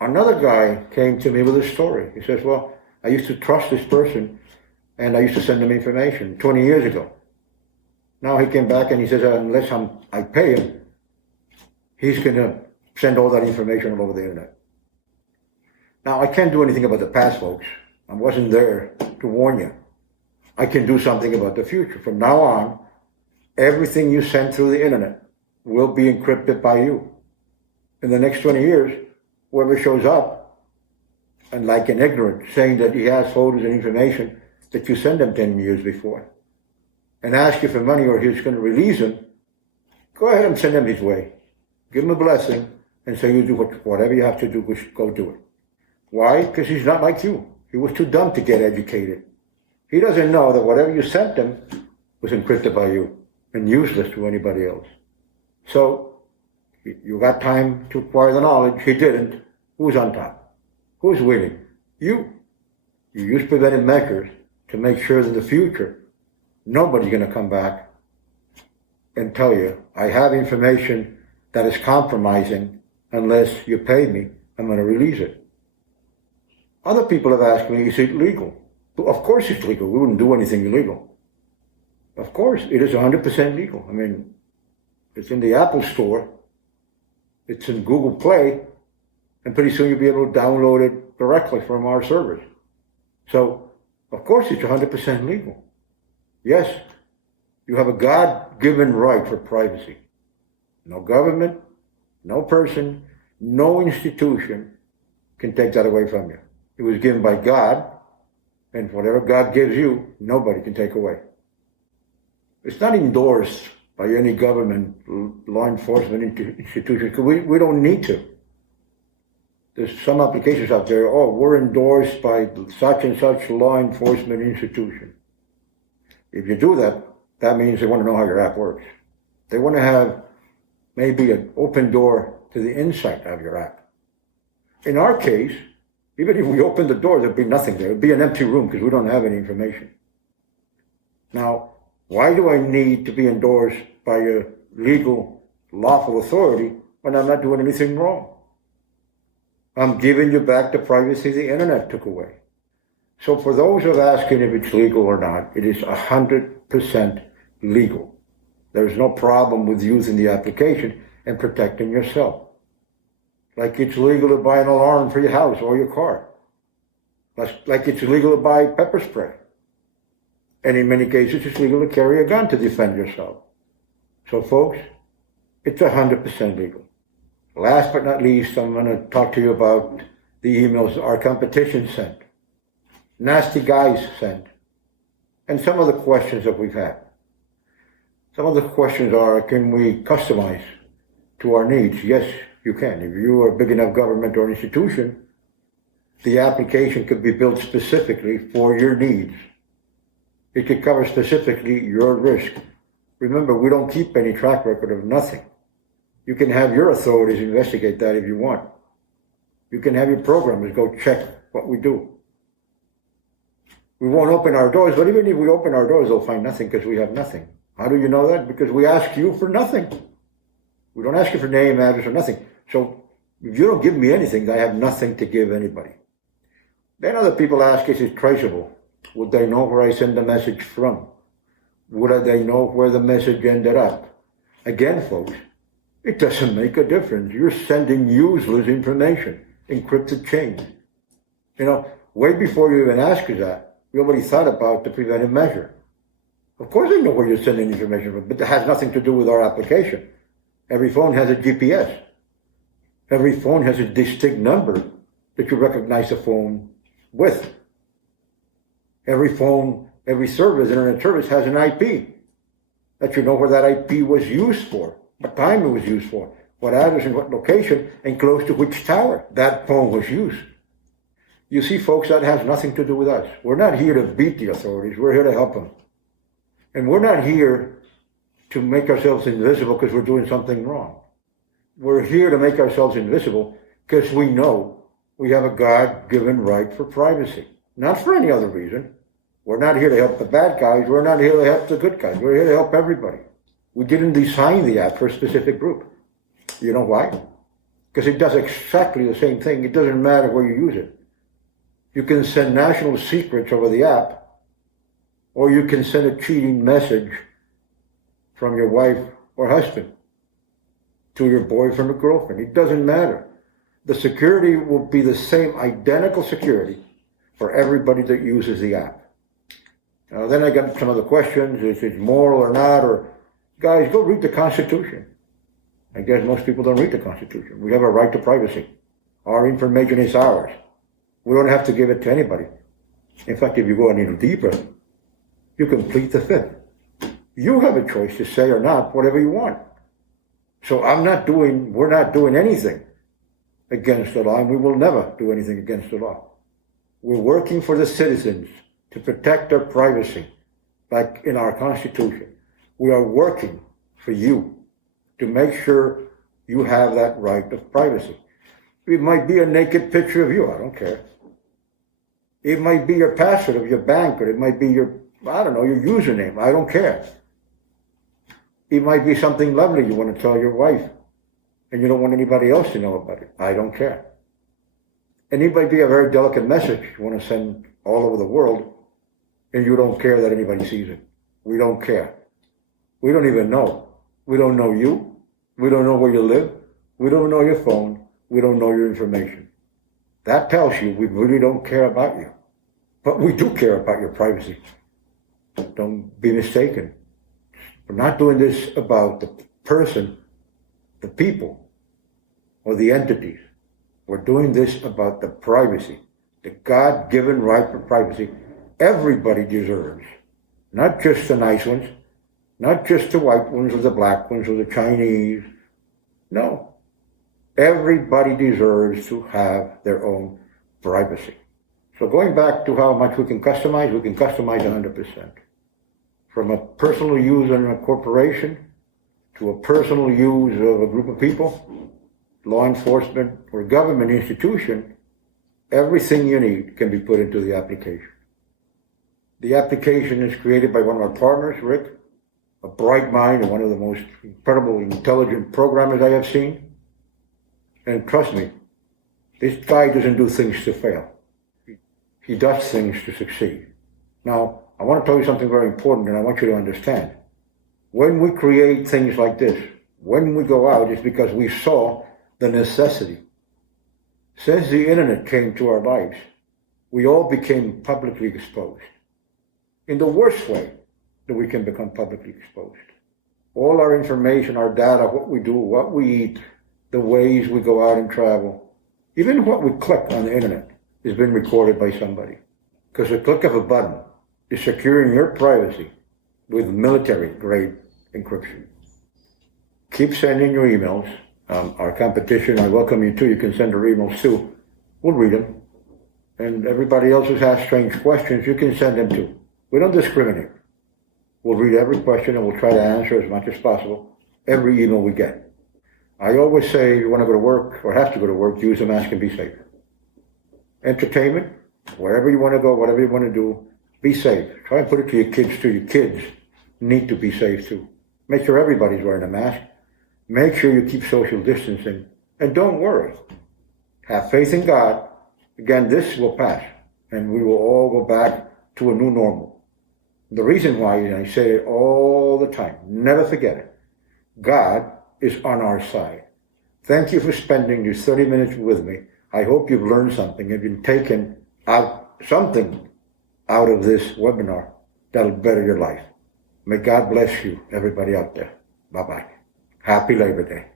Another guy came to me with a story. He says, well, I used to trust this person and I used to send them information 20 years ago. Now he came back and he says, unless I pay him, he's going to send all that information all over the internet. Now, I can't do anything about the past, folks. I wasn't there to warn you. I can do something about the future. From now on, everything you send through the internet will be encrypted by you. In the next 20 years, whoever shows up, and like an ignorant, saying that he has photos and information that you sent him 10 years before, and ask you for money or he's going to release him, go ahead and send him his way. Give him a blessing and say you do whatever you have to do, go do it. Why? Because he's not like you. He was too dumb to get educated. He doesn't know that whatever you sent him was encrypted by you and useless to anybody else. So you got time to acquire the knowledge. He didn't. Who's on top? Who's winning? You. You use preventive measures to make sure that in the future, nobody's going to come back and tell you, I have information that is compromising. Unless you pay me, I'm going to release it. Other people have asked me, is it legal? Of course it's legal. We wouldn't do anything illegal. Of course, it is 100% legal. I mean, it's in the Apple Store. It's in Google Play. And pretty soon you'll be able to download it directly from our servers. So, of course it's 100% legal. Yes, you have a God-given right for privacy. No government, no person, no institution can take that away from you. It was given by God, and whatever God gives you, nobody can take away. It's not endorsed by any government, law enforcement institution, because we don't need to. There's some applications out there, we're endorsed by such and such law enforcement institution. If you do that, that means they want to know how your app works. They want to have maybe an open door to the inside of your app. In our case, even if we open the door, there'd be nothing there. It'd be an empty room because we don't have any information. Now, why do I need to be endorsed by a legal, lawful authority when I'm not doing anything wrong? I'm giving you back the privacy the internet took away. So for those who are asking if it's legal or not, it is 100% legal. There's no problem with using the application and protecting yourself. Like it's legal to buy an alarm for your house or your car. Like it's illegal to buy pepper spray. And in many cases, it's legal to carry a gun to defend yourself. So folks, it's 100% legal. Last but not least, I'm going to talk to you about the emails our competition sent, nasty guys sent, and some of the questions that we've had. Some of the questions are, can we customize to our needs? Yes, you can. If you are a big enough government or institution, the application could be built specifically for your needs. It could cover specifically your risk. Remember, we don't keep any track record of nothing. You can have your authorities investigate that if you want. You can have your programmers go check what we do. We won't open our doors, but even if we open our doors, they'll find nothing because we have nothing. How do you know that? Because we ask you for nothing. We don't ask you for name, address, or nothing. So if you don't give me anything, I have nothing to give anybody. Then other people ask, is it traceable? Would they know where I send the message from? Would they know where the message ended up? Again, folks, it doesn't make a difference. You're sending useless information, encrypted chains. You know, way before you even ask us that, we already thought about the preventive measure. Of course I know where you're sending information from, but it has nothing to do with our application. Every phone has a GPS. Every phone has a distinct number that you recognize the phone with. Every phone, every service, internet service has an IP that you know where that IP was used for, what time it was used for, what address and what location, and close to which tower that phone was used. You see, folks, that has nothing to do with us. We're not here to beat the authorities. We're here to help them. And we're not here to make ourselves invisible because we're doing something wrong. We're here to make ourselves invisible because we know we have a God-given right for privacy. Not for any other reason. We're not here to help the bad guys. We're not here to help the good guys. We're here to help everybody. We didn't design the app for a specific group. You know why? because it does exactly the same thing. It doesn't matter where you use it. You can send national secrets over the app, or you can send a cheating message from your wife or husband to your boyfriend or girlfriend. It doesn't matter. The security will be the same identical security for everybody that uses the app. Now, then I got some other questions. Is it moral or not? Or, guys, go read the Constitution. I guess most people don't read the Constitution. We have a right to privacy. Our information is ours. We don't have to give it to anybody. In fact, if you go a little deeper, you complete the fifth. You have a choice to say or not whatever you want. So we're not doing anything against the law, and we will never do anything against the law. We're working for the citizens to protect their privacy, like in our Constitution. We are working for you to make sure you have that right of privacy. It might be a naked picture of you, I don't care. It might be your password of your bank, or it might be your username, I don't care. It might be something lovely you want to tell your wife, and you don't want anybody else to know about it. I don't care. And it might be a very delicate message you want to send all over the world, and you don't care that anybody sees it. We don't care. We don't even know. We don't know you. We don't know where you live. We don't know your phone. We don't know your information. That tells you we really don't care about you. But we do care about your privacy. Don't be mistaken. We're not doing this about the person, the people, or the entities. We're doing this about the privacy, the God-given right for privacy everybody deserves. Not just the nice ones, not just the white ones or the black ones or the Chinese. No. Everybody deserves to have their own privacy. So going back to how much we can customize 100%. From a personal use in a corporation to a personal use of a group of people, law enforcement, or government institution, everything you need can be put into the application. The application is created by one of our partners, Rick, a bright mind and one of the most incredible, intelligent programmers I have seen. And trust me, this guy doesn't do things to fail. He does things to succeed. Now, I want to tell you something very important, and I want you to understand. When we create things like this, when we go out, it's because we saw the necessity. Since the internet came to our lives, we all became publicly exposed. In the worst way that we can become publicly exposed. All our information, our data, what we do, what we eat, the ways we go out and travel, even what we click on the internet has been recorded by somebody. Because the click of a button is securing your privacy with military-grade encryption. Keep sending your emails. Our competition, I welcome you too. You can send your emails too. We'll read them. And everybody else who's asked strange questions, you can send them too. We don't discriminate. We'll read every question and we'll try to answer as much as possible every email we get. I always say, if you want to go to work or have to go to work, use a mask and be safe. Entertainment, wherever you want to go, whatever you want to do, be safe. Try and put it to your kids too. Your kids need to be safe too. Make sure everybody's wearing a mask. Make sure you keep social distancing. And don't worry. Have faith in God. Again, this will pass. And we will all go back to a new normal. The reason why, and I say it all the time, never forget it, God is on our side. Thank you for spending these 30 minutes with me. I hope you've learned something and you've taken out something out of this webinar that'll better your life. May God bless you, everybody out there. Bye-bye. Happy Labor Day.